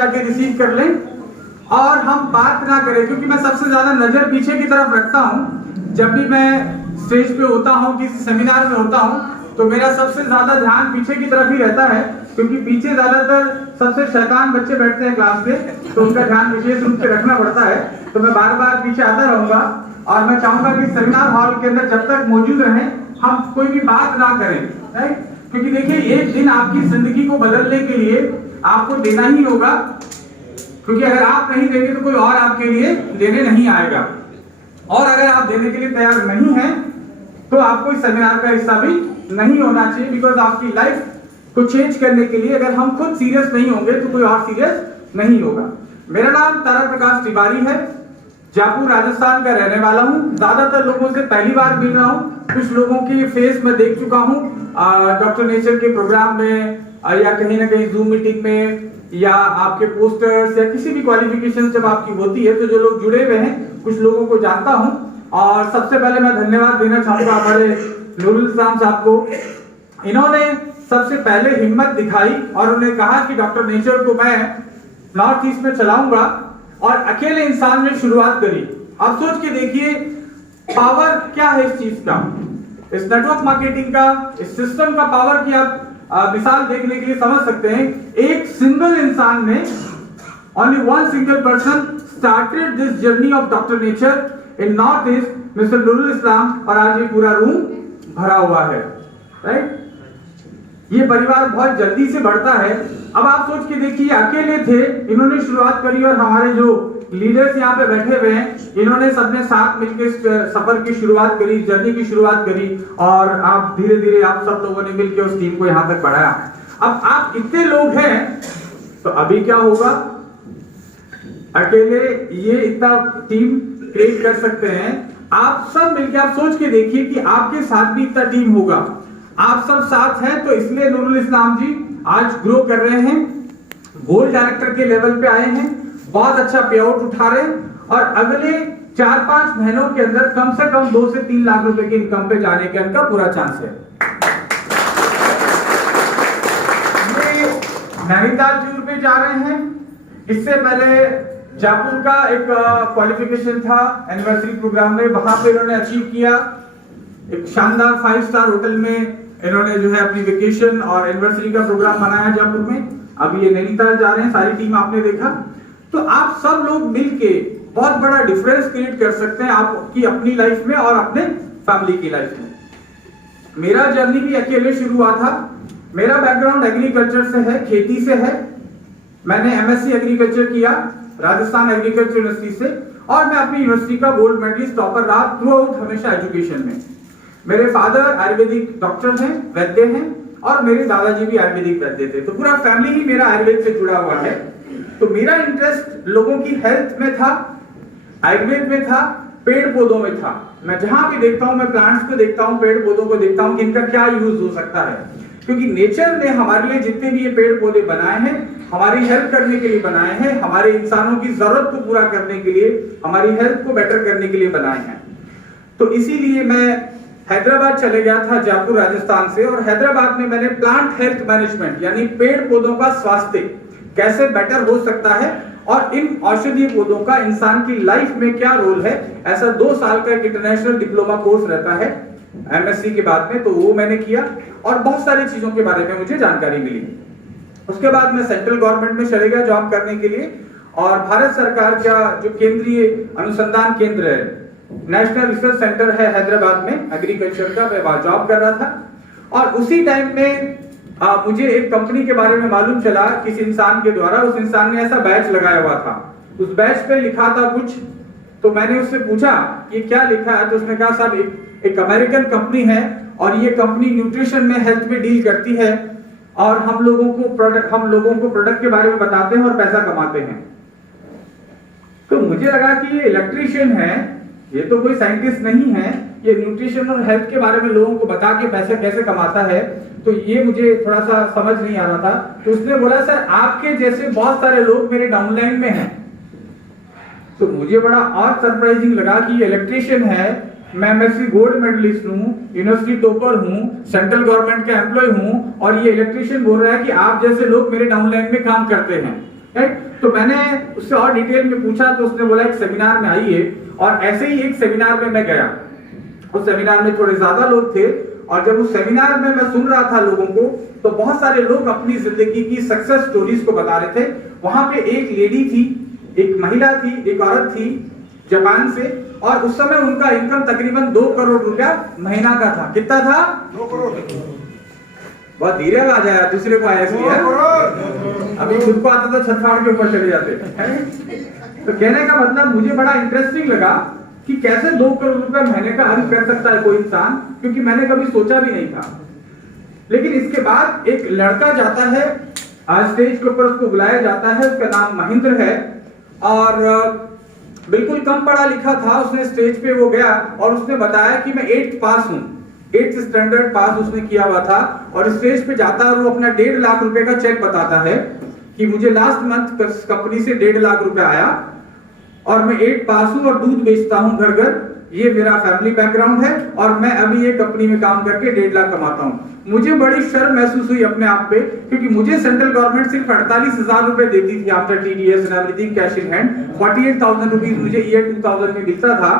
जाके रिसीव कर लें और हम बात ना करें, क्योंकि मैं सबसे ज्यादा नजर पीछे की तरफ रखता हूँ। जब भी मैं स्टेज पे होता हूँ, किसी सेमिनार में होता हूँ, तो मेरा सबसे ज्यादा ध्यान पीछे की तरफ ही रहता है, क्योंकि पीछे ज्यादातर सबसे शैतान बच्चे बैठते हैं क्लास में, तो उनका ध्यान विशेष रूप से रखना पड़ता है। तो मैं बार बार पीछे आता रहूंगा और मैं चाहूंगा कि सेमिनार हॉल के अंदर जब तक मौजूद रहें हम कोई भी बात ना करें, राइट? क्योंकि देखिए एक दिन आपकी जिंदगी को बदलने के लिए आपको देना ही होगा, क्योंकि अगर आप नहीं देंगे तो कोई और आपके लिए देने नहीं आएगा, और अगर आप देने के लिए तैयार नहीं हैं तो आपको इस सेमिनार का हिस्सा भी नहीं होना चाहिए। बिकॉज आपकी लाइफ को चेंज करने के लिए अगर हम खुद सीरियस नहीं होंगे तो कोई और सीरियस नहीं होगा। मेरा नाम तारा प्रकाश तिवारी है, जयपुर राजस्थान का रहने वाला हूँ। ज्यादातर लोगों से पहली बार मिल रहा हूँ, कुछ लोगों की फेस में देख चुका हूँ डॉक्टर नेचर के प्रोग्राम में या कहीं ना कहीं जूम मीटिंग में या आपके पोस्टर्स या किसी भी क्वालिफिकेशन जब आपकी होती है तो जो लोग जुड़े हुए हैं कुछ लोगों को जानता हूँ। और सबसे पहले मैं धन्यवाद देना चाहूंगा हमारे नूरुल इस्लाम साहब को। इन्होंने सबसे पहले हिम्मत दिखाई और उन्हें कहा कि डॉक्टर नेचर को मैं नॉर्थ ईस्ट में चलाऊंगा, और अकेले इंसान ने शुरुआत करी। आप सोच के देखिए पावर क्या है इस चीज का, इस नेटवर्क मार्केटिंग का, इस सिस्टम का पावर की आप मिसाल देखने के लिए समझ सकते हैं। एक सिंगल इंसान ने, only one single person started this journey of Doctor Nature in North East, mister Nurul Islam, और आज ये पूरा रूम भरा हुआ है, राइट? ये परिवार बहुत जल्दी से बढ़ता है। अब आप सोच के देखिए अकेले थे, इन्होंने शुरुआत करी, और हमारे जो लीडर्स यहाँ पे बैठे हुए हैं इन्होंने सबने साथ मिलकर सफर की शुरुआत करी, जर्नी की शुरुआत करी, और आप धीरे धीरे आप सब लोगों ने मिलकर उस टीम को यहाँ तक बढ़ाया। अब आप इतने लोग हैं तो अभी क्या होगा? अकेले ये इतना टीम क्रिएट कर सकते हैं, आप सब मिलकर आप सोच के देखिए कि आपके साथ भी इतना टीम होगा। आप सब साथ हैं तो इसलिए नूरुल इस्लाम जी आज ग्रो कर रहे हैं, गोल्ड डायरेक्टर के लेवल पे आए हैं, बहुत अच्छा पे आउट उठा रहे हैं, और अगले 4-5 महीनों के अंदर कम से कम 2 से 3 लाख रुपए की इनकम पे जाने का इनका पूरा चांस है। ये नैनीताल टूर पे जा रहे हैं। इससे पहले जयपुर का एक क्वालिफिकेशन था एनिवर्सरी प्रोग्राम में, वहां पे इन्होंने अचीव किया। एक शानदार 5 स्टार होटल में इन्होंने जो है अपनी वेकेशन और एनिवर्सरी का प्रोग्राम मनाया जयपुर में। अभी ये नैनीताल जा रहे हैं, सारी टीम आपने देखा। तो आप सब लोग मिलके बहुत बड़ा डिफरेंस क्रिएट कर सकते हैं आपकी अपनी लाइफ में और अपने फैमिली की लाइफ में। मेरा जर्नी भी अकेले शुरू हुआ था। मेरा बैकग्राउंड एग्रीकल्चर से है, खेती से है। मैंने एमएससी एग्रीकल्चर किया राजस्थान एग्रीकल्चर यूनिवर्सिटी से, और मैं अपनी यूनिवर्सिटी का गोल्ड मेडलिस्ट टॉपर रहा थ्रू आउट हमेशा एजुकेशन में। मेरे फादर आयुर्वेदिक डॉक्टर हैं, वैद्य हैं, और मेरे दादाजी भी आयुर्वेदिक वैद्य थे, तो पूरा फैमिली ही मेरा आयुर्वेद से जुड़ा हुआ है। तो मेरा इंटरेस्ट लोगों की हेल्थ में था, आयुर्वेद में था, पेड़ पौधों में था। मैं जहां भी देखता हूं, मैं प्लांट्स को देखता हूं, पेड़ पौधों को देखता हूं कि इनका क्या यूज हो सकता है, क्योंकि नेचर ने हमारे लिए जितने भी ये पेड़ पौधे बनाए हैं हमारी हेल्प करने के लिए बनाए हैं, हमारे इंसानों की जरूरत को पूरा करने के लिए, हमारी हेल्थ को बेटर करने के लिए बनाए हैं। तो इसीलिए मैं हैदराबाद चले गया था जयपुर राजस्थान से, और हैदराबाद में मैंने प्लांट हेल्थ मैनेजमेंट यानी पेड़ पौधों का स्वास्थ्य कैसे बेटर हो सकता है और इन औषधीय पौधों का इंसान की लाइफ में क्या रोल है, ऐसा 2 साल का एक इंटरनेशनल डिप्लोमा कोर्स रहता है एमएससी के बाद में, तो वो मैंने किया और बहुत सारी चीजों के बारे में मुझे जानकारी मिली। उसके बाद मैं सेंट्रल गवर्नमेंट में चले गया जॉब करने के लिए, और भारत सरकार का जो केंद्रीय अनुसंधान केंद्र है, नेशनल रिसर्च सेंटर है हैदराबाद में एग्रीकल्चर का, मैं वहां जॉब कर रहा था। और उसी टाइम में मुझे एक कंपनी के बारे में मालूम चला किसी इंसान के द्वारा। उस इंसान ने ऐसा बैच लगाया हुआ था, उस बैच पे लिखा था कुछ, तो मैंने उससे पूछा ये क्या लिखा है, तो उसने कहा साहब एक अमेरिकन कंपनी है और ये कंपनी न्यूट्रिशन में हेल्थ में डील करती है, और हम लोगों को प्रोडक्ट के बारे में बताते हैं और पैसा कमाते हैं। तो मुझे लगा कि ये इलेक्ट्रिशियन है, ये तो कोई साइंटिस्ट नहीं है, ये न्यूट्रिशन और हेल्थ के बारे में लोगों को बता के पैसे कैसे कमाता है, तो ये मुझे थोड़ा सा समझ नहीं आ रहा था। तो उसने बोला सर आपके जैसे बहुत सारे लोग मेरे डाउनलाइन में हैं। तो मुझे बड़ा और सरप्राइजिंग लगा कि ये इलेक्ट्रिशियन है, मैं एमएससी गोल्ड मेडलिस्ट हूँ, यूनिवर्सिटी टॉपर हूँ, सेंट्रल गवर्नमेंट का एम्प्लॉय हूँ, और ये इलेक्ट्रिशियन बोल रहा है कि आप जैसे लोग मेरे डाउनलाइन में काम करते हैं। राइट। तो मैंने उससे और डिटेल में पूछा तो उसने बोला एक सेमिनार में आइए, और ऐसे ही एक सेमिनार में मैं गया। उस सेमिनार में थोड़े ज्यादा लोग थे, और जब उस सेमिनार में मैं सुन रहा था लोगों को, तो बहुत सारे लोग अपनी जिंदगी की सक्सेस स्टोरीज को बता रहे थे। वहां पे एक लेडी थी, एक महिला थी, एक औरत थी जापान से, और उस समय उनका इनकम तकरीबन 2 करोड़ रुपया महीना का था। कितना था? 2 करोड़। बहुत धीरे आवाज आया, दूसरे को आया इसलिए, अभी खुद को आता था छत फाड़ के ऊपर चले जाते। तो कहने का मतलब मुझे बड़ा इंटरेस्टिंग लगा कि कैसे 2 करोड़ रुपए महीने का अर्न कर सकता है कोई इंसान, क्योंकि मैंने कभी सोचा भी नहीं था। लेकिन इसके बाद एक लड़का जाता है, आज स्टेज के ऊपर उसको बुलाया जाता है, उसका नाम महेंद्र है, और बिल्कुल कम पढ़ा लिखा था। उसने स्टेज पे वो गया और उसने बताया कि मैं 8th पास हूँ, 8th स्टैंडर्ड पास उसने किया हुआ था, और स्टेज पे जाता है और वो अपना 1.5 लाख रुपए का चेक बताता है कि मुझे लास्ट मंथ कंपनी से 1.5 लाख रुपए आया, और मैं 8 पास हूँ और दूध बेचता हूँ घर घर, ये मेरा फैमिली बैकग्राउंड है, और मैं अभी ये कंपनी में काम करके 1.5 लाख कमाता हूँ। मुझे बड़ी शर्म महसूस हुई अपने आप पे, क्योंकि मुझे सेंट्रल गवर्नमेंट सिर्फ 48,000 रुपए देती थी after TDS and everything cash in hand. 48,000 rupees मुझे ईयर 2000 में मिलता था,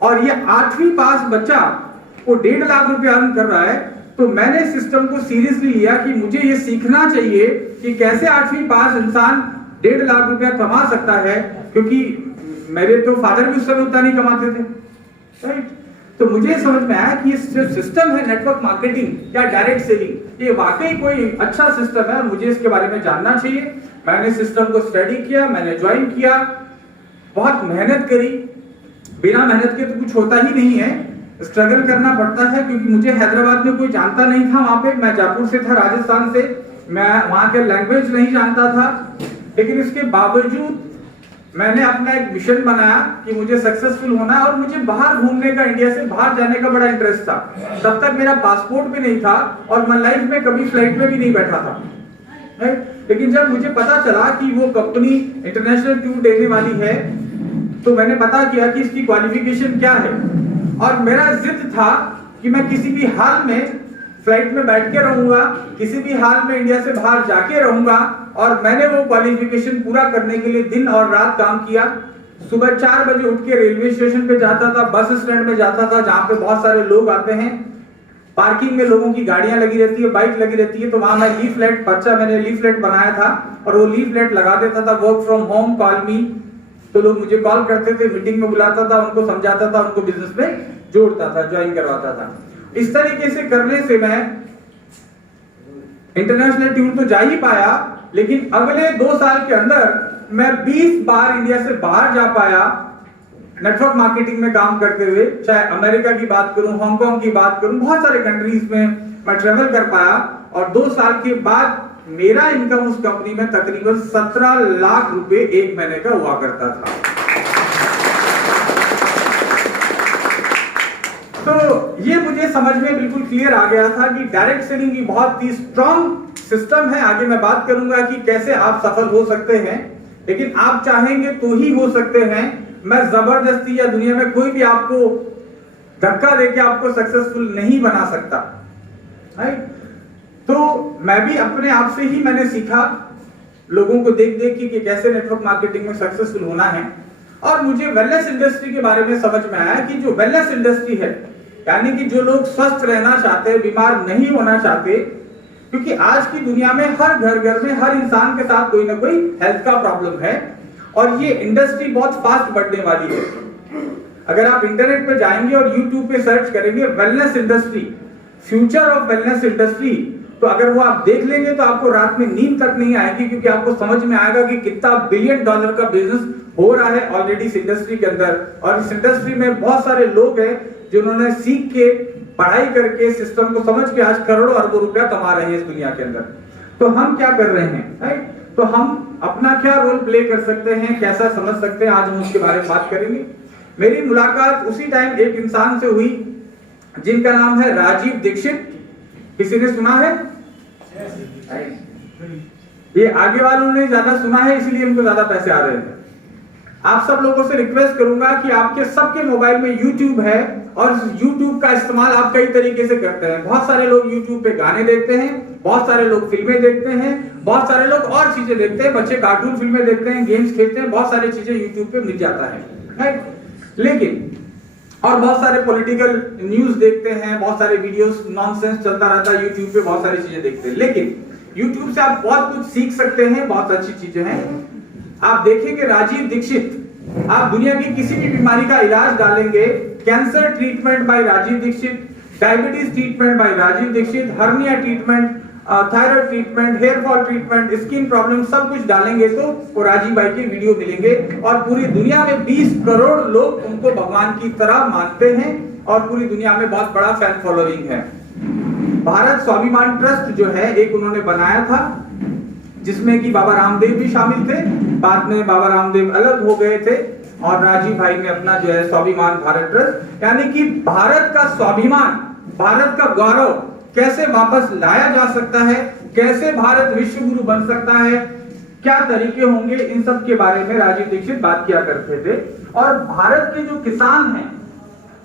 और ये 8वीं पास बच्चा वो 1.5 लाख रुपए अर्न कर रहा है। तो मैंने सिस्टम को सीरियसली लिया कि मुझे ये सीखना चाहिए कि कैसे 8वीं पास इंसान 1.5 लाख रुपया कमा सकता है, क्योंकि मेरे तो फादर भी उस समय उतना नहीं कमाते थे, राइट। तो मुझे समझ में आया कि ये जो सिस्टम है नेटवर्क मार्केटिंग या डायरेक्ट सेलिंग, ये वाकई कोई अच्छा सिस्टम है और मुझे इसके बारे में जानना चाहिए। मैंने सिस्टम को स्टडी किया, मैंने ज्वाइन किया, बहुत मेहनत करी। बिना मेहनत के तो कुछ होता ही नहीं है, स्ट्रगल करना पड़ता है, क्योंकि मुझे हैदराबाद में कोई जानता नहीं था। वहां पे मैं जयपुर से था, राजस्थान से, मैं वहां के लैंग्वेज नहीं जानता था, लेकिन इसके बावजूद मैंने अपना एक मिशन बनाया कि मुझे सक्सेसफुल होना है, और मुझे बाहर घूमने का, इंडिया से बाहर जाने का बड़ा इंटरेस्ट था। तब तक मेरा पासपोर्ट भी नहीं था और मैं लाइफ में कभी फ्लाइट में भी नहीं बैठा था, लेकिन जब मुझे पता चला कि वो कंपनी इंटरनेशनल टूर देने वाली है, तो मैंने पता किया कि इसकी क्वालिफिकेशन क्या है, और मेरा जिद था कि मैं किसी भी हाल में फ्लाइट में बैठ के रहूंगा, किसी भी हाल में इंडिया से बाहर जाके रहूंगा, और मैंने वो क्वालिफिकेशन पूरा करने के लिए दिन और रात काम किया। सुबह 4 बजे उठ के रेलवे स्टेशन पे जाता था, बस स्टैंड में जाता था जहां पे बहुत सारे लोग आते हैं, पार्किंग में लोगों की गाड़ियां लगी रहती है, बाइक लगी रहती है, तो वहां मैं लीफलेट, पर्चा मैंने लीफलेट बनाया था, और वो लीफलेट लगा देता था, वर्क फ्रॉम होम, कॉल मी। तो लोग मुझे कॉल करते थे, मीटिंग में बुलाता था, उनको समझाता था, उनको बिजनेस में जोड़ता था, ज्वाइन करवाता था। इस तरीके से करने से मैं इंटरनेशनल टूर तो जा ही पाया, लेकिन अगले 2 साल के अंदर मैं 20 बार इंडिया से बाहर जा पाया नेटवर्क मार्केटिंग में काम करते हुए। चाहे अमेरिका की बात करूं, हांगकांग की बात करूं, बहुत सारे कंट्रीज में मैं ट्रेवल कर पाया, और 2 साल के बाद मेरा इनकम उस कंपनी में तकरीबन 17 लाख रुपए 1 महीने का हुआ करता था। तो ये मुझे समझ में बिल्कुल क्लियर आ गया था कि डायरेक्ट सेलिंग की बहुत ही स्ट्रॉन्ग सिस्टम है। आगे मैं बात करूंगा कि कैसे आप सफल हो सकते हैं, लेकिन आप चाहेंगे तो ही हो सकते हैं। मैं जबरदस्ती या दुनिया में कोई भी आपको धक्का देके आपको सक्सेसफुल नहीं बना सकता, राइट। तो मैं भी अपने आप से ही मैंने सीखा, लोगों को देख देख के कि कैसे नेटवर्क मार्केटिंग में सक्सेसफुल होना है, और मुझे वेलनेस इंडस्ट्री के बारे में समझ में आया कि जो वेलनेस इंडस्ट्री है, यानी कि जो लोग स्वस्थ रहना चाहते हैं, बीमार नहीं होना चाहते, क्योंकि आज की दुनिया में हर घर में हर इंसान के साथ कोई ना कोई हेल्थ का प्रॉब्लम है, और ये इंडस्ट्री बहुत फास्ट बढ़ने वाली है। अगर आप इंटरनेट पे जाएंगे और यूट्यूब पे सर्च करेंगे wellness industry, future of wellness industry, तो अगर वो आप देख लेंगे तो आपको रात में नींद तक नहीं आएगी, क्योंकि आपको समझ में आएगा कि कितना $1 बिलियन का बिजनेस हो रहा है ऑलरेडी इस इंडस्ट्री के अंदर। और इस इंडस्ट्री में बहुत सारे लोग हैं जिन्होंने सीख के, पढ़ाई करके, सिस्टम को समझ के आज करोड़ों अरबों रुपया कमा रहे हैं इस दुनिया के अंदर। तो हम क्या कर रहे हैं, राइट? तो हम अपना क्या रोल प्ले कर सकते हैं, कैसा समझ सकते हैं, आज हम उसके बारे में बात करेंगे। मेरी मुलाकात उसी टाइम एक इंसान से हुई जिनका नाम है राजीव दीक्षित। किसी ने सुना है? ये आगे वालों ने ज्यादा सुना है, इसलिए उनको ज्यादा पैसे आ रहे हैं। आप सब लोगों से रिक्वेस्ट करूंगा कि आपके सबके मोबाइल में YouTube है और YouTube का इस्तेमाल आप कई तरीके से करते हैं। बहुत सारे लोग YouTube पे गाने देखते हैं, बहुत सारे लोग फिल्में देखते हैं, बहुत सारे लोग और चीजें देखते हैं, बच्चे कार्टून फिल्में देखते हैं, गेम्स खेलते हैं, बहुत सारी चीजें YouTube पे मिल जाता है, राइट? लेकिन और बहुत सारे पॉलिटिकल न्यूज देखते हैं, बहुत सारे वीडियोस नॉनसेंस चलता रहता है YouTube पे, बहुत सारी चीजें देखते हैं। लेकिन YouTube से आप बहुत कुछ सीख सकते हैं, बहुत अच्छी चीजें हैं। आप देखेंगे राजीव दीक्षित, आप दुनिया की किसी भी बीमारी का इलाज डालेंगे, cancer treatment by Rajiv Dixit, diabetes treatment by Rajiv Dixit, hernia treatment, thyroid treatment, hair fall treatment, skin problem, सब कुछ डालेंगे तो वो राजीव भाई के वीडियो मिलेंगे। और पूरी दुनिया में 20 करोड़ लोग उनको भगवान की तरह मानते हैं और पूरी दुनिया में बहुत बड़ा फैन फॉलोइंग है। भारत स्वाभिमान ट्रस्ट जो है एक उन्होंने बनाया था, जिसमें कि बाबा रामदेव भी शामिल थे। बाद में बाबा रामदेव अलग हो गए थे और राजीव भाई ने अपना जो है स्वाभिमान भारत ट्रस्ट, यानी कि भारत का स्वाभिमान, भारत का गौरव कैसे वापस लाया जा सकता है, कैसे भारत विश्व गुरु बन सकता है, क्या तरीके होंगे, इन सब के बारे में राजीव दीक्षित बात किया करते थे। और भारत के जो किसान हैं,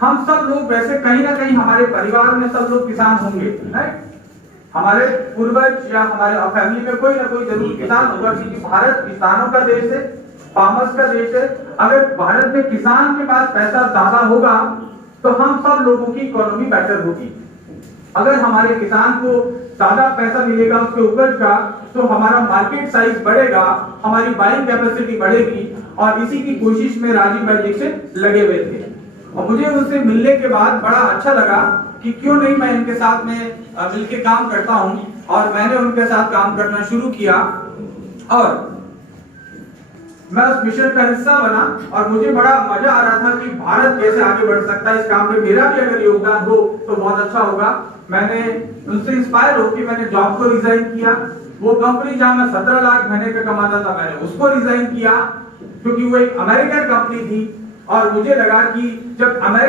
हम सब लोग वैसे कहीं ना कहीं हमारे परिवार में सब लोग किसान होंगे, राइट? हमारे पूर्वज या हमारे फैमिली में कोई ना कोई जरूर किसान होगा, क्योंकि भारत किसानों का देश है, फार्मर्स का देश है। अगर भारत में किसान के पास पैसा ज्यादा होगा तो हम सब लोगों की इकोनॉमी बेटर होगी। अगर हमारे किसान को ज्यादा पैसा मिलेगा उसके उपज का, तो हमारा मार्केट साइज बढ़ेगा, हमारी बाइंग कैपेसिटी बढ़ेगी। और इसी की कोशिश में राजीव भाई दीक्षित लगे हुए थे। और मुझे उनसे मिलने के बाद बड़ा अच्छा लगा कि क्यों नहीं मैं इनके साथ में मिलके काम करता हूं। और मैंने उनके साथ काम करना शुरू किया और मैं उस मिशन का हिस्सा बना। और मुझे बड़ा मजा आ रहा था कि भारत कैसे आगे बढ़ सकता है, इस काम में मेरा भी अगर योगदान हो तो बहुत अच्छा होगा। मैंने उनसे इंस्पायर होकर मैंने जॉब को रिजाइन किया। वो कंपनी जहां मैं 17 लाख महीने का कमाता था, मैंने उसको रिजाइन किया, क्योंकि वो एक अमेरिकन कंपनी थी। और मुझे लगा कि जब अमेरिका